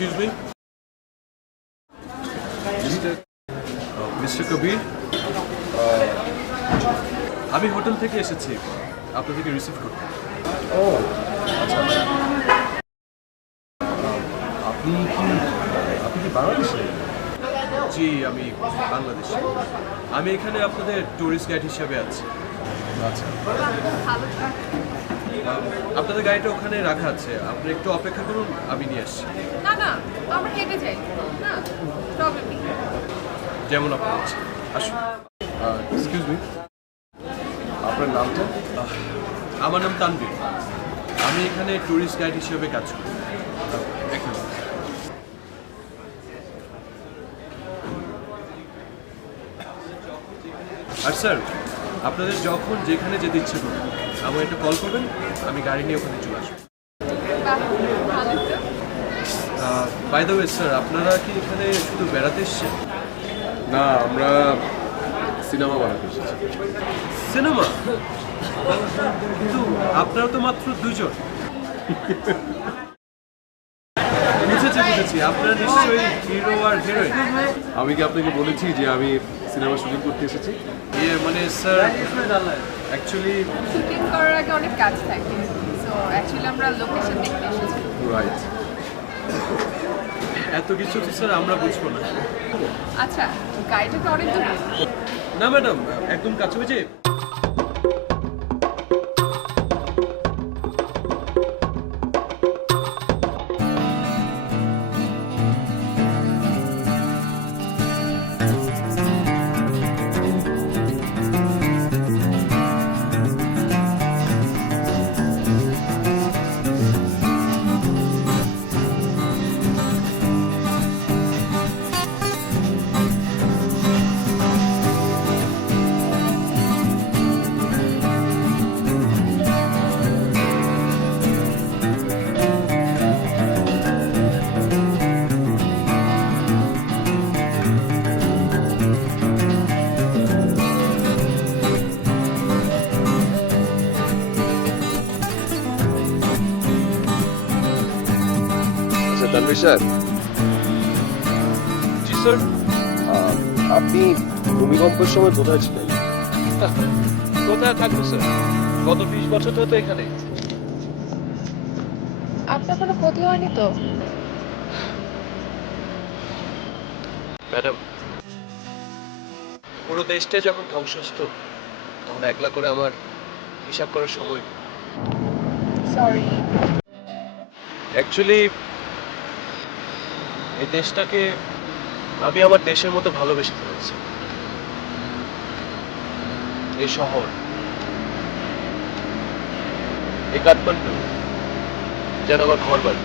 Excuse me, Mr. Kabir. আমি hotel থেকে এসেছি আপনাদেরকে রিসিভ করতে। ও আচ্ছা আচ্ছা। আপনি কি বাংলাদেশে? জি, আমি বাংলাদেশি। আমি এখানে আপনাদের ট্যুরিস্ট গাইড হিসেবে আছি। আচ্ছা আপনাদের গাড়িটা ওখানে রাখা আছে, আপনি একটু অপেক্ষা করুন, আমি নিয়ে আসছি। না না, আমরা হেঁটে যাই না, প্রবলেম নেই। যেমন আপনার ইচ্ছে, আসুন। এক্সকিউজ মি, আপনার নামটা? আমার নাম তানভীর, আমি এখানে ট্যুরিস্ট গাইড হিসেবে কাজ করি। দেখুন, আর স্যার, আপনাদের যখন যেখানে যেতে ইচ্ছে করবেন আমার একটা কল করবেন, আমি গাড়ি নিয়ে ওখানে চলে আসবো। বাহ, ভালো তো। বাই দ্য ওয়ে স্যার, আপনারা কি এখানে শুধু বেড়াতে এসেছেন? না, আমরা সিনেমা বানাতে এসেছি। সিনেমা? কিন্তু আপনারা তো মাত্র দুজন। বুঝেছি, আপনারা নিশ্চয়ই হিরো আর হিরোইন। আমি কি আপনাকে বলেছি যে আমি সিনেমা শুটিং করতে এসেছি? ইয়ে মানে স্যার, অ্যাকচুয়ালি শুটিং করার আগে অনেক কাজ থাকে, সো অ্যাকচুয়ালি আমরা লোকেশন দেখতে এসেছি। রাইট। এত কিছু তো স্যার আমরা বুঝবো না। আচ্ছা, গাড়িটাকে অনেক দূরে? না ম্যাডাম, একদম কাছাকাছি। আচ্ছা তানভীর স্যার, জি স্যার। আপনি ভূমিকম্পের সময় কোথায় ছিলেন? কোথায় থাকবো স্যার, গত 20 বছর তো এখানে। আপনার কোনো ক্ষতি হয়নি তো? ম্যাডাম, পুরো দেশটা যখন ধ্বংসস্ত, তখন একলা করে আমার হিসাব করার সময়। সরি। অ্যাকচুয়ালি এই দেশটাকে আমি আমার দেশের মতো ভালোবেসে ফেলেছি। এই শহর, এই কাঠমান্ডু যেন আমার ঘর বাড়ি।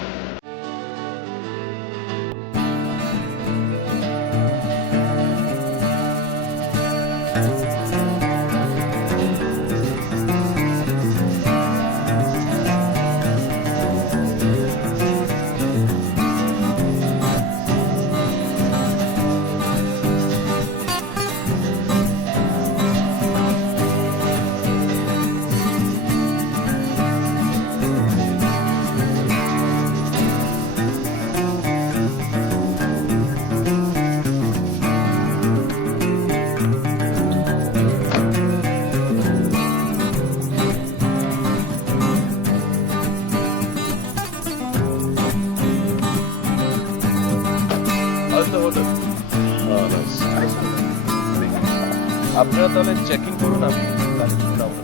আপনারা তাহলে চেকিং করুন, আমি গাড়ি নামবো।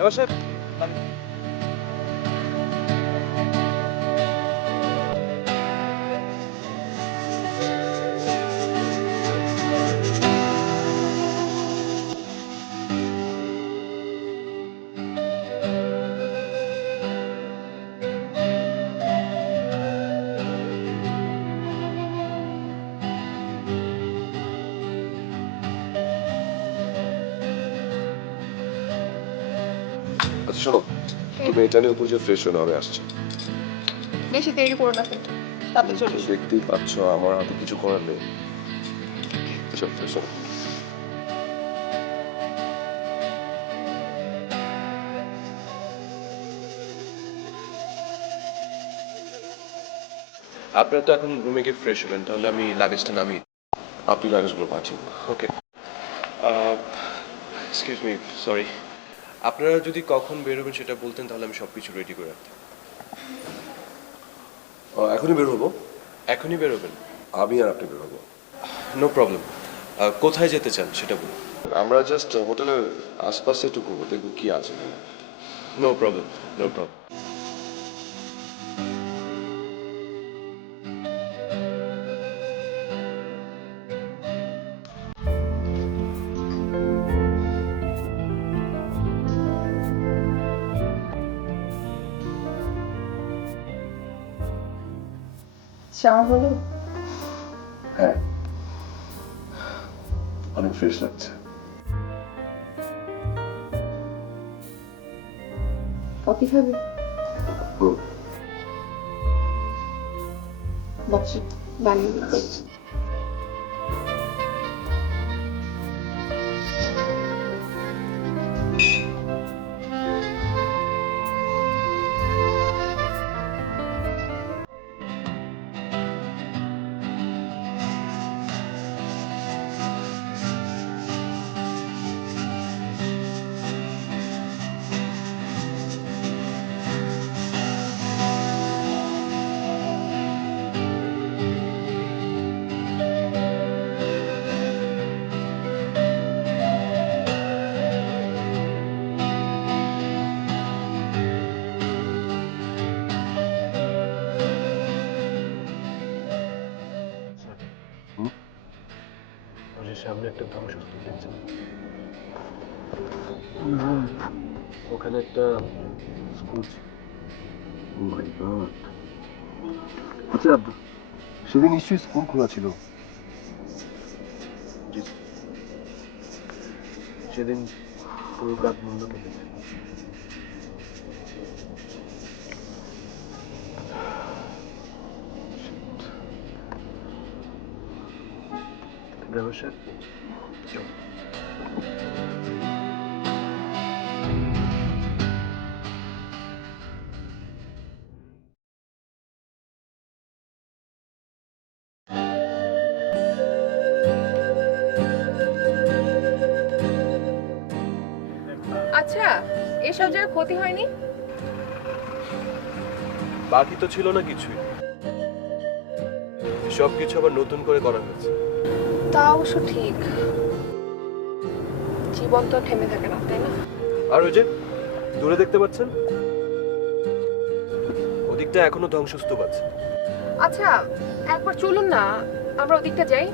এবার সাহেব, আচ্ছা শোনো, তুমি এটা নিয়ে উপর যে ফ্রেশ হয়ে নাও, আমি আসছি। বেশি দেরি করো না কিন্তু, তাড়াতাড়ি চলে এসো। দেখতেই পাচ্ছ আমার হাতে কিছু করার নেই। এসব ফ্রেশ হও। আপনারা তো এখন রুমে গিয়ে ফ্রেশ হবেন, তাহলে আমি লাগেজটা নামিয়ে। আপনি লাগেজগুলো পাঠিয়ে দিন। ওকে, এক্সকিউজ মি, সরি। আপনারা যদি কখন বেরোবেন সেটা বলতেন, তাহলে আমি সব কিছু রেডি করে রাখতাম। এখনই বের হবো। এখনই বেরোবেন? আমি আর আপনি বের হবো। No problem. কোথায় যেতে চান সেটা বলুন। আমরা জাস্ট হোটেলের আশপাশে একটু ঘুরবো, দেখবো কি আছে। No problem, no problem. Shower হলো? হ্যাঁ, অনেক ফ্রেশ লাগছে। কফি খাবে? হুম। বসে বানিয়ে দিচ্ছি। সামনে একটা ধ্বংসস্তূপ দেখছেন? ওখানে একটা স্কুল ছিল। ও মাই গড। আচ্ছা, সেদিন নিশ্চয়ই স্কুল খোলা ছিল। জি, সেদিন পুরো রাত বন্ধ থেকেছে। ব্যবসা চল। আচ্ছা, এসব জায়গায় ক্ষতি হয়নি? বাকি তো ছিল না কিছুই, সবকিছু আবার নতুন করে করা হয়েছে। তা অবশ্য ঠিক। জীবন তো থেমে থাকে না, তাই না? আর ওই যে দূরে দেখতে পাচ্ছেন, ওদিকটা এখনো ধ্বংসস্তূপ আছে। আচ্ছা, একবার চলুন না, আমরা ওদিকটা যাই।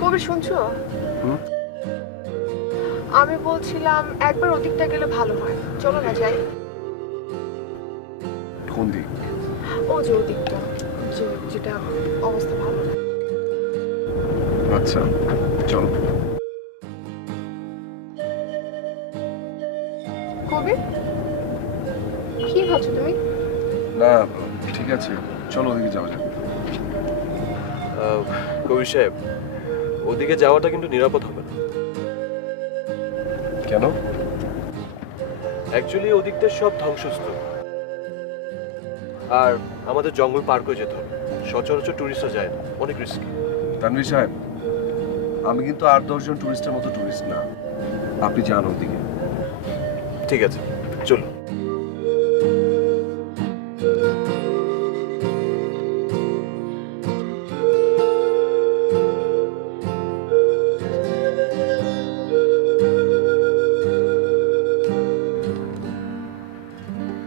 কবির শুনছো? হুম? আমি বলছিলাম একবার ওদিকটা গেলে ভালো হয়, চলো না যাই। কোন দিক? ও যে ওদিকটা, যেটা অবস্থা ভালো না। আচ্ছা, চলো। কবির, কি ভাবছো তুমি? না, ঠিক আছে, চলো ওদিকে যাওয়া যাক। কবির সাহেব, ওদিকে যাওয়াটা কিন্তু নিরাপদ হবে না। কেন? অ্যাকচুয়ালি ওদিকটা সব ধ্বংসস্তূপ, আর আমাদের জঙ্গল পার করে যেতে হবে। সচরাচর টুরিস্টরা যায় না, অনেক রিস্কি। তানভীর সাহেব, আমি কিন্তু 8-10 জন টুরিস্টের মতো টুরিস্ট না। আপনি যান ওদিকে। ঠিক আছে, চলুন।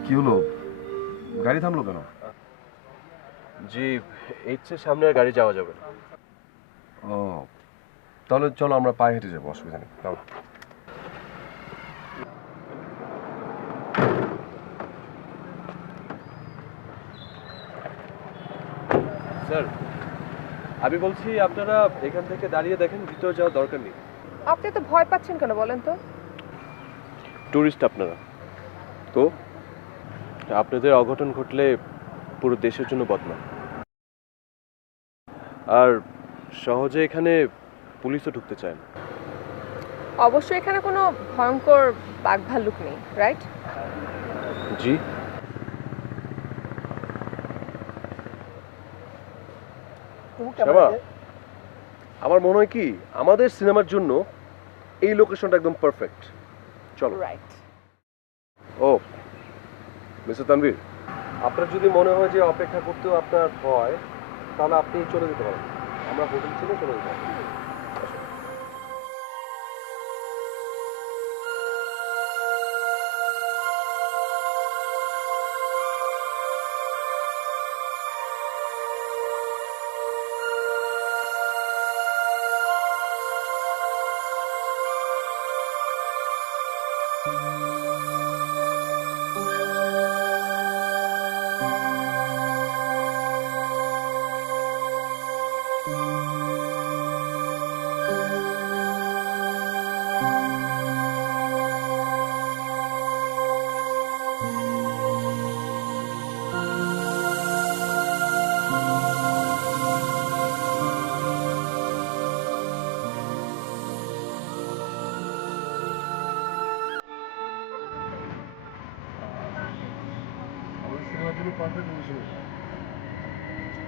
কি হলো, গাড়ি থামলো কেন? জি, এর চেয়ে সামনে আর গাড়ি যাওয়া যাবে না। ও, তাহলে চলো আমরা পায়ে হেঁটে যাবো, অসুবিধা নেই। দাও। স্যার, আমি বলছি আপনারা এখান থেকে দাঁড়িয়ে দেখেন, ভিতরে যাওয়ার দরকার নেই। আপনি তো ভয় পাচ্ছেন কেন বলেন তো? টুরিস্ট আপনারা তো, আপনাদের অঘটন ঘটলে পুরো দেশের জন্য বদনাম। আর সহজে এখানে পুলিশও ঢুকতে চায় না। অবশ্যই এখানে কোনো ভয়ঙ্কর বাঘ ভাল্লুক নেই, রাইট? জি। শ্যামা, আমার মনে হয় কি আমাদের সিনেমার জন্য এই লোকেশনটা একদম পারফেক্ট। চলো। রাইট। ও মিস্টার তানভীর, আপনার যদি মনে হয় যে অপেক্ষা করতেও আপনার ভয়, তাহলে আপনি চলে যেতে পারেন। আমরা হোটেল ছেড়ে চলে যেতে পারি।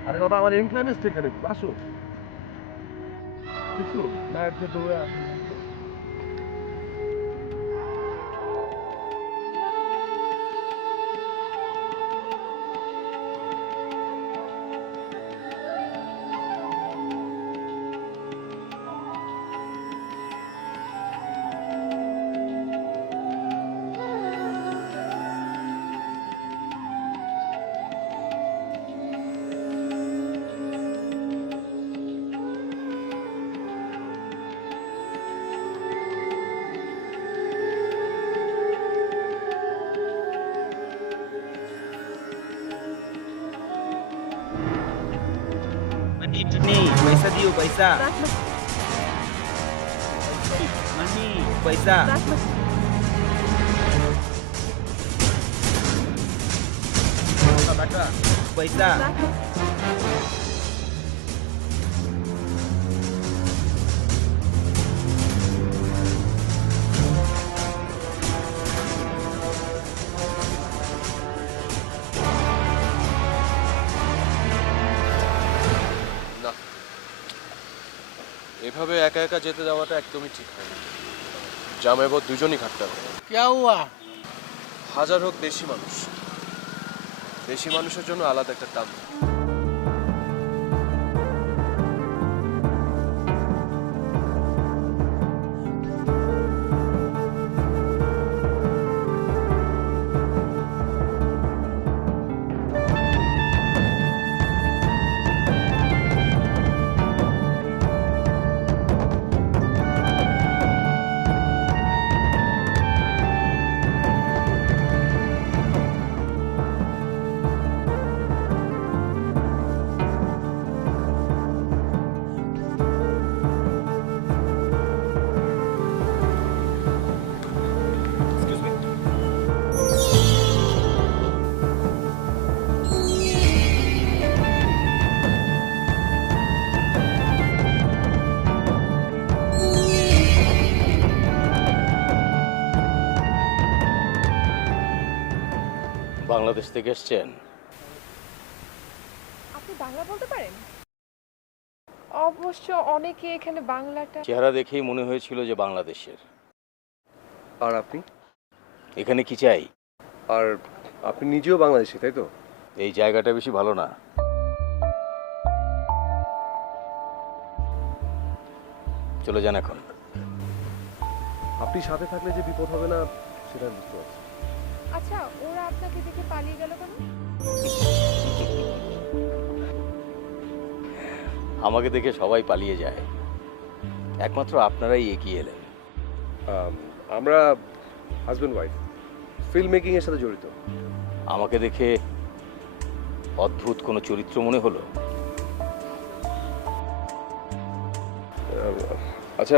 আরে বাবা, আমার ইনক্লাইনেস এখানে আসো। কিছু না, একটা দৌড়ে আসো। मनी पैसा दियो पैसा मनी पैसा पैसा না, এভাবে একা একা যেতে যাওয়াটা একদমই ঠিক হয়নি। জামাইবাবু দুজনই খাটতে হবে। क्या हुआ? হাজার হোক দেশি মানুষ, দেশি মানুষের জন্য আলাদা একটা দাম। বাংলাদেশ থেকে এসেছেন? আপনি বাংলা বলতে পারেন? অবশ্য অনেকে এখানে বাংলাটা চেহারা দেখেই মনে হয়েছিল যে বাংলাদেশের। আর আপনি? এখানে কি চাই? আর আপনি নিজেও বাংলাদেশি, তাই তো? এই জায়গাটা বেশি ভালো না। চলে যান এখন। আপনি সাথে থাকলে যে বিপদ হবে না সেটা আমি বুঝতে পারছি। আচ্ছা, ওরা আপনাকে দেখে পালিয়ে গেল কেন? আমাকে দেখে সবাই পালিয়ে যায়, একমাত্র আপনারাই এগিয়ে এলেন। আমরা হাজব্যান্ড ওয়াইফ, ফিল্ম মেকিং এর সাথে জড়িত। আমাকে দেখে অদ্ভুত কোনো চরিত্র মনে হলো? আচ্ছা,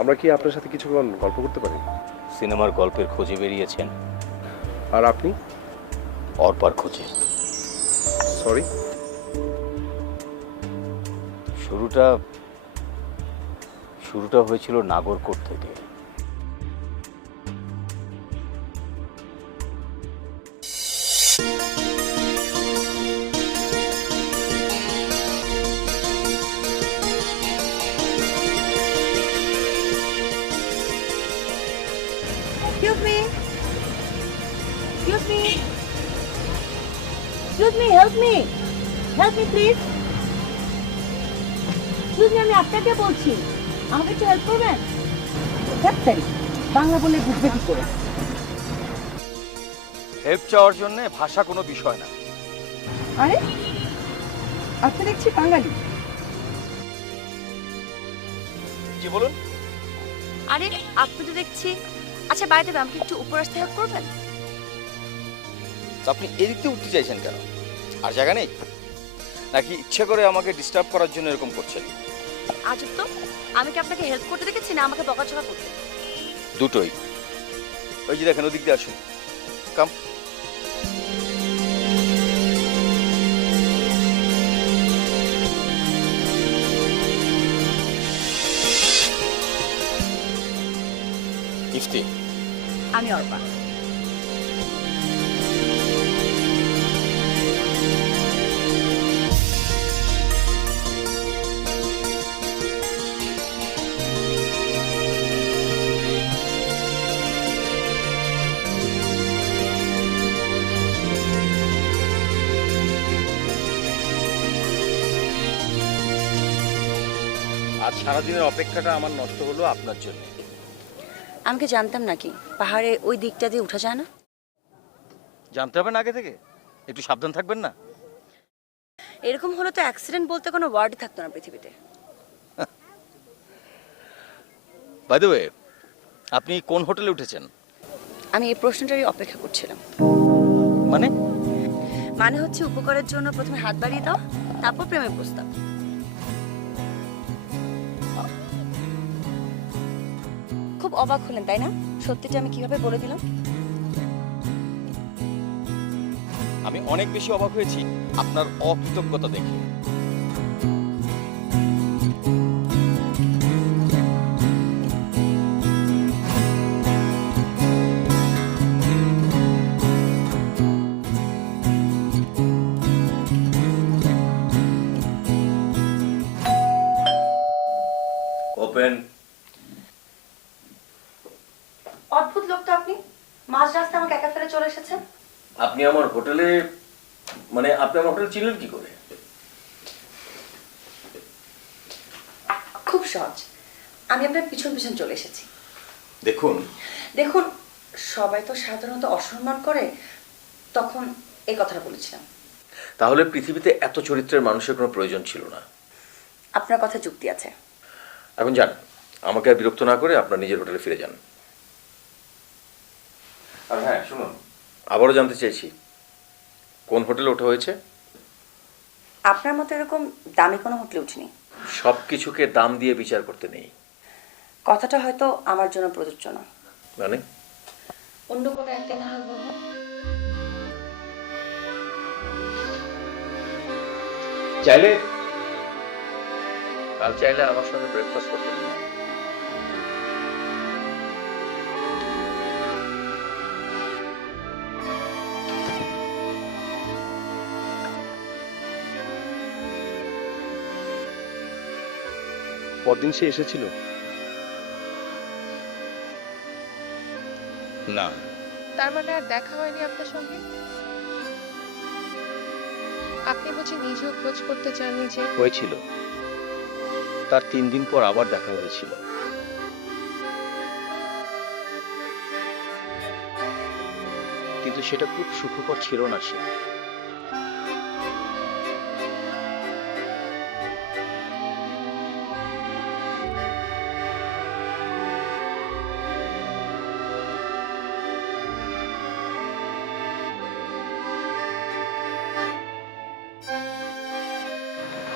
আমরা কি আপনার সাথে কিছুক্ষণ গল্প করতে পারি? সিনেমার গল্পের খোঁজে বেরিয়েছেন, আর আপনি? অর্পার খোঁজে। সরি? শুরুটা হয়েছিল নাগরকোট থেকে। Excuse me. Excuse me. Excuse me, help me. Help me please. Excuse me, আমি আপনাকে বলছি। আমাকে একটু হেল্প করবেন? ডাক্তারি বাংলা বলে বুঝবে কি করে? হেল্প চাওয়ার জন্য ভাষা কোনো বিষয় না। আরে আপনি দেখছি বাঙালি। জি বলুন। আরে আপনি তো দেখছি। আচ্ছা বাইরে আমাকে একটু উপর আসতে হেল্প করবেন? তো আপনি এদিক দিয়ে উঠতে চাইছেন কেন? আর জায়গা নেই নাকি ইচ্ছে করে আমাকে ডিস্টার্ব করার জন্য এরকম করছেন? আজব তো, আমি কি আপনাকে হেল্প করতে দেখেছি না আমাকে বকাঝকা করতে? দুটোই। ওই যে দেখেন ওদিক দিয়ে আসুন, কাম। ইফতি, আমি অর্পা। আজ সারাদিনের অপেক্ষাটা আমার নষ্ট হলো আপনার জন্য। আমি কি জানতাম নাকি পাহাড়ে ওই দিকটা দিয়ে উঠা যায় না? জানতে হবে না আগে থেকে? একটু সাবধান থাকবেন না? এরকম হলো তো অ্যাক্সিডেন্ট বলতে কোনো ওয়ার্ডই থাকতো না পৃথিবীতে। বাই দ্য ওয়ে, আপনি কোন হোটেলে উঠেছেন? আমি এই প্রশ্নটারই অপেক্ষা করছিলাম। মানে? মানে হচ্ছে উপকারের জন্য প্রথমে হাত বাড়িয়ে দাও, তারপর প্রেমের প্রস্তাব। খুব অবাক হলেন তাই না? সত্যিটা আমি কিভাবে বলে দিলাম? আমি অনেক বেশি অবাক হয়েছি আপনার অকৃতজ্ঞতা দেখে। ওপেন। অদ্ভুত লোক তো আপনি, মাঝ রাস্তায় আমাকে একা ফেলে চলে এসেছেন। আপনি আমার হোটেলে, মানে আপনি আমার হোটেল চিনলেন কি করে? খুব সহজ, আমি আপনার পিছন পিছন চলে এসেছি। দেখুন দেখুন, সবাই তো সাধারণত অসম্মান করে, তখন এই কথাটা বলেছিলাম। তাহলে পৃথিবীতে এত চরিত্রের মানুষের কোনো প্রয়োজন ছিল না। আপনার কথা যুক্তি আছে। এখন যান, আমাকে আর বিরক্ত না করে আপনার নিজের হোটেলে ফিরে যান। আর হ্যাঁ শুনুন, আবারও জানতে চাইছি কোন হোটেলে ওঠা হয়েছে? আপনার মতো এরকম দামি কোনো হোটেলে উঠিনি। সব কিছুকে দাম দিয়ে বিচার করতে নেই। কথাটা হয়তো আমার জন্য প্রযোজ্য না। মানে? অন্য কোনো একদিন না হয় বলবো। চাইলে কাল চাইলে আমার সঙ্গে ব্রেকফাস্ট করতে পারেন। পরদিন সে এসেছিল? না। তার মানে আর দেখা হয়নি আপনার সঙ্গে? আপনি বুঝি নিজেও খোঁজ করতে চাননি যে? হয়েছিল, তার 3 দিন পর আবার দেখা হয়েছিল। কিন্তু সেটা খুব সুখকর ছিল না। সে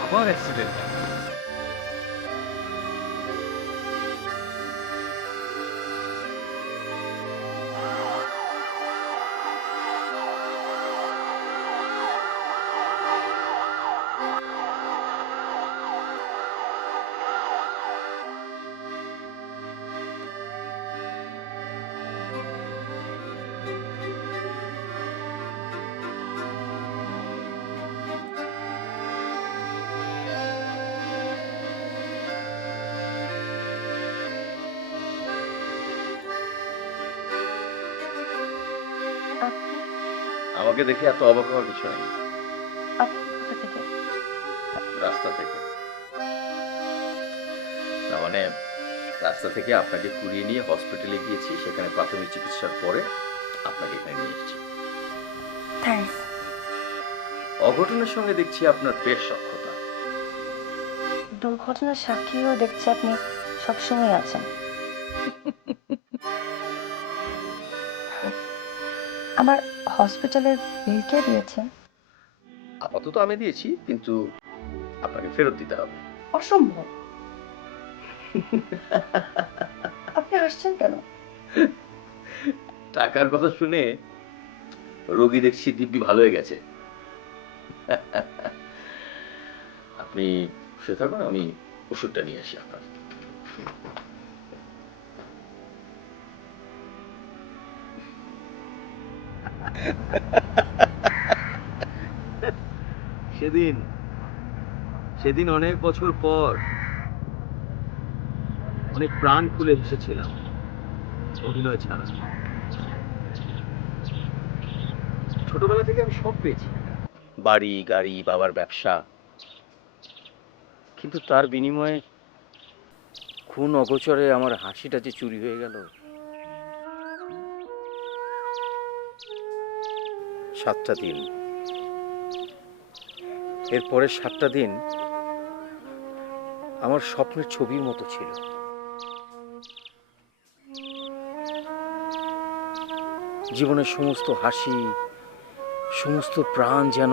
আবার অ্যাক্সিডেন্ট? আমাকে দেখে এত অবাক হওয়ার কিছু নেই। আপনি কোথা থেকে? রাস্তা থেকে না, মানে রাস্তা থেকে আপনাকে কুড়িয়ে নিয়ে হসপিটালে গিয়েছি, সেখানে প্রাথমিক চিকিৎসার পরে আপনাকে এখানে নিয়ে এসেছি। থ্যাঙ্কস। অঘটনের সঙ্গে দেখছি আপনার বেশ সক্ষতা। দুর্ঘটনার সাক্ষীও দেখছি আপনি সবসময় আছেন। আমার হসপিটালের বিল কে দিয়েছেন? আপাতত আমি দিয়েছি, কিন্তু আপনাকে ফেরত দিতে হবে। অসম্ভব। আপনি হাসছেন কেন? টাকার কথা শুনে রোগী দেখছি দিব্যি ভালো হয়ে গেছে। আপনি শুয়ে থাকুন, আমি ওষুধটা নিয়ে আসি আপনার। সেদিন অনেক বছর পর অনেক প্রাণ খুলে এসেছিলাম অভিনয় ছাড়া। ছোটবেলা থেকে আমি সব পেয়েছি, বাড়ি, গাড়ি, বাবার ব্যবসা, কিন্তু তার বিনিময়ে খুন অগোচরে আমার হাসিটা যে চুরি হয়ে গেল। 7টা দিন, এরপরের 7টা দিন আমার স্বপ্নের ছবির মতো ছিল। জীবনের সমস্ত হাসি, সমস্ত প্রাণ যেন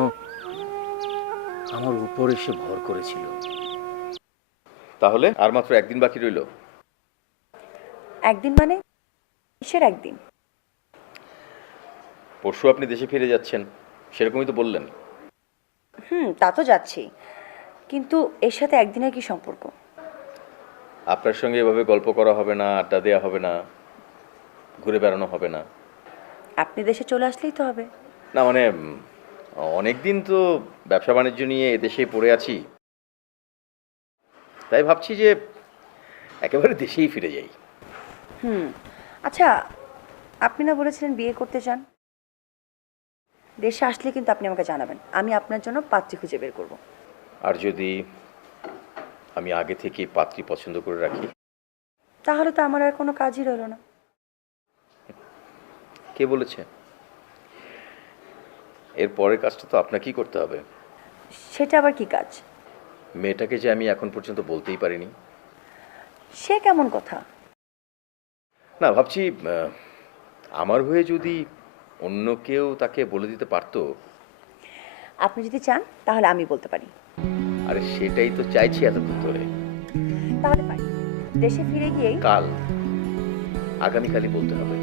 আমার উপর এসে ভর করেছিল। তাহলে আর মাত্র একদিন বাকি রইল। একদিন মানে কিসের একদিন? পরশু আপনি দেশে ফিরে যাচ্ছেন, সেরকমই তো বললেন। তা তো যাচ্ছি, কিন্তু এর সাথে একদিনের কি সম্পর্ক? আপনার সঙ্গে এভাবে গল্প করা হবে না, আড্ডা দেওয়া হবে না, ঘুরে বেড়ানো হবে না। আপনি দেশে চলে আসলেই তো হবে। না মানে অনেকদিন তো ব্যবসা বাণিজ্য নিয়ে এদেশে পড়ে আছি, তাই ভাবছি যে একেবারে দেশেই ফিরে যাই। আচ্ছা, আপনি না বলেছিলেন বিয়ে করতে চান? দেশে আসলে কিন্তু আপনি আমাকে জানাবেন, আমি আপনার জন্য পাত্রী খুঁজে বের করব। আর যদি আমি আগে থেকে পাত্রী পছন্দ করে রাখি? তাহলে তো আমার আর কোনো কাজই রইল না। কে বলেছে? এর পরের কাজটা তো আপনাকেই করতে হবে। সেটা আবার কি কাজ? মেয়েটাকে যে আমি এখন পর্যন্ত বলতেই পারিনি। সে কেমন কথা? না, ভাবছি আমার হয়ে যদি অন্য কেউ তাকে বলে দিতে পারতো। আপনি যদি চান তাহলে আমি বলতে পারি। আরে সেটাই তো চাইছি এতদিন ধরে। তাহলে পাই, দেশে ফিরে গিয়েই কাল, আগামীকালই বলতে হবে।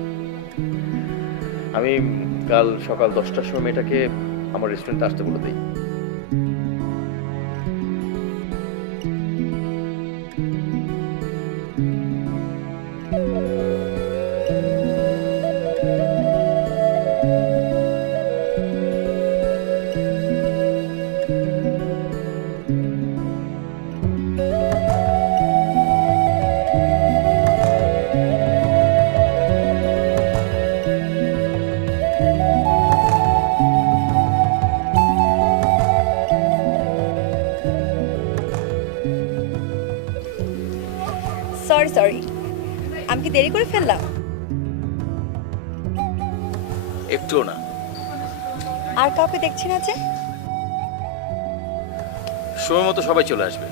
আমি কাল সকাল 10টার সময় মেয়েটাকে আমার রেস্টুরেন্টে আসতে বলে দিই। সরি, আমি কি দেরি করে ফেললাম? একটুও না। আর কাউকে দেখছি না যে? সময় মতো সবাই চলে আসবে,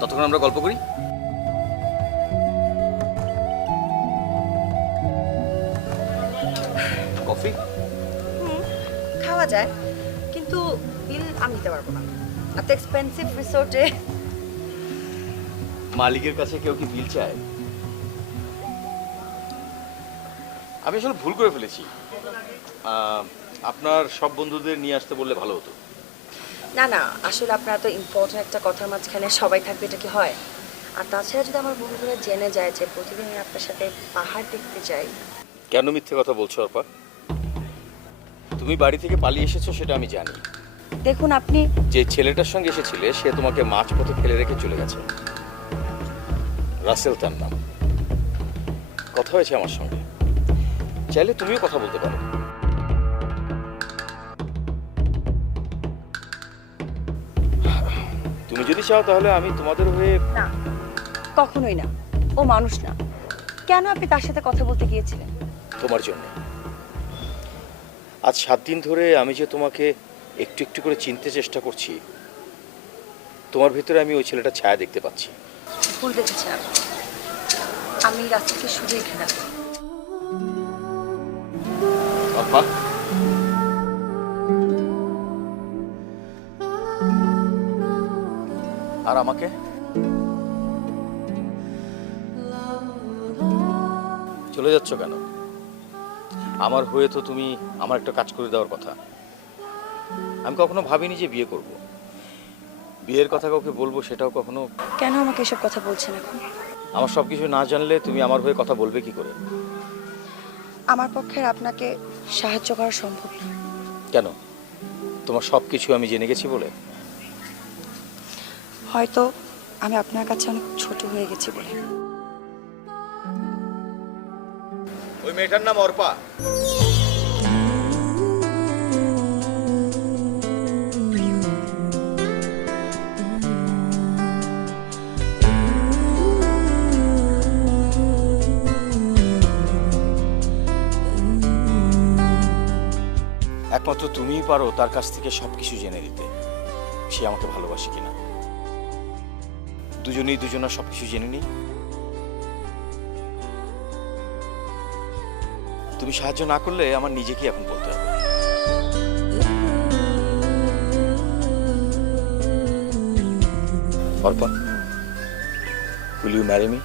ততক্ষণ আমরা গল্প করি। কফি? খাওয়া যায়, কিন্তু বিল আমি দিতে পারবো না। এত এক্সপেন্সিভ রিসোর্টে। মালিকের কাছে কেউ কি বিল চায়? আমি আসলে ভুল করে ফেলেছি। আপনার সব বন্ধুদের নিয়ে আসতে বললে ভালো হতো। না না, আসলে আপনার এত ইম্পর্টেন্ট একটা কথার মাঝখানে সবাই থাকবে, এটা কি হয়? আর তাছাড়া যদি আমার বন্ধুরা জেনে যায় যে প্রতিদিন আমি আপনার সাথে পাহাড় দেখতে যাই। কেন মিথ্যে কথা বলছো অর্পা? তুমি বাড়ি থেকে পালিয়ে এসেছো সেটা আমি জানি। দেখুন, আপনি যে ছেলেটার সঙ্গে এসেছিলে সে তোমাকে মাঝপথে ফেলে রেখে চলে গেছে। রাসেল তার নাম। কথা হয়েছে আমার সঙ্গে, চাইলে তুমিও কথা বলতে পারো। তুমি যদি চাও তাহলে আমি তোমাদের হয়ে না, কখনোই না। ও মানুষ না। কেন আপনি তার সাথে কথা বলতে গিয়েছিলেন? তোমার জন্য। আজ 7 দিন ধরে আমি যে তোমাকে একটু একটু করে চিনতে চেষ্টা করছি, তোমার ভিতরে আমি ওই ছেলেটা ছায়া দেখতে পাচ্ছি। ভুল দেখেছেন আপনি। আমি রাত্রিকে শুধুই ঘৃণা করি। অর্পা, আর আমাকে চলে যাচ্ছ কেন? আমার হয়ে তো তুমি আমার একটা কাজ করে দেওয়ার কথা। আমি কখনো ভাবিনি যে বিয়ে করব, বিয়ের কথা কাউকে বলবো সেটাও কখনো। কেন আমাকে এসব কথা বলছেন এখন? আমার সব কিছু না জানলে তুমি আমার হয়ে কথা বলবে কি করে? আমার পক্ষে আপনাকে সাহায্য করা সম্ভব না। কেন? তোমার সব কিছু আমি জেনে গেছি বলে? হয়তো আমি আপনার কাছে অনেক ছোট হয়ে গেছি বলে। ওই মেয়েটার নাম অর্পা। একমাত্র তুমিই পারো তার কাছ থেকে সবকিছু জেনে দিতে, সে আমাকে ভালোবাসে কিনা। দুজনেই দুজনের সবকিছু জেনে নিই। তুমি সাহায্য না করলে আমার নিজেকেই এখন বলতে হবে। Arpa, will you marry me?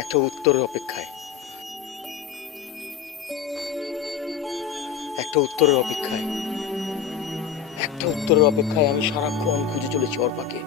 একটা উত্তরের অপেক্ষায়, একটা উত্তরের অপেক্ষায়, একটা উত্তরের অপেক্ষায় আমি সারাক্ষণ খুঁজে চলেছি অর্পাকে।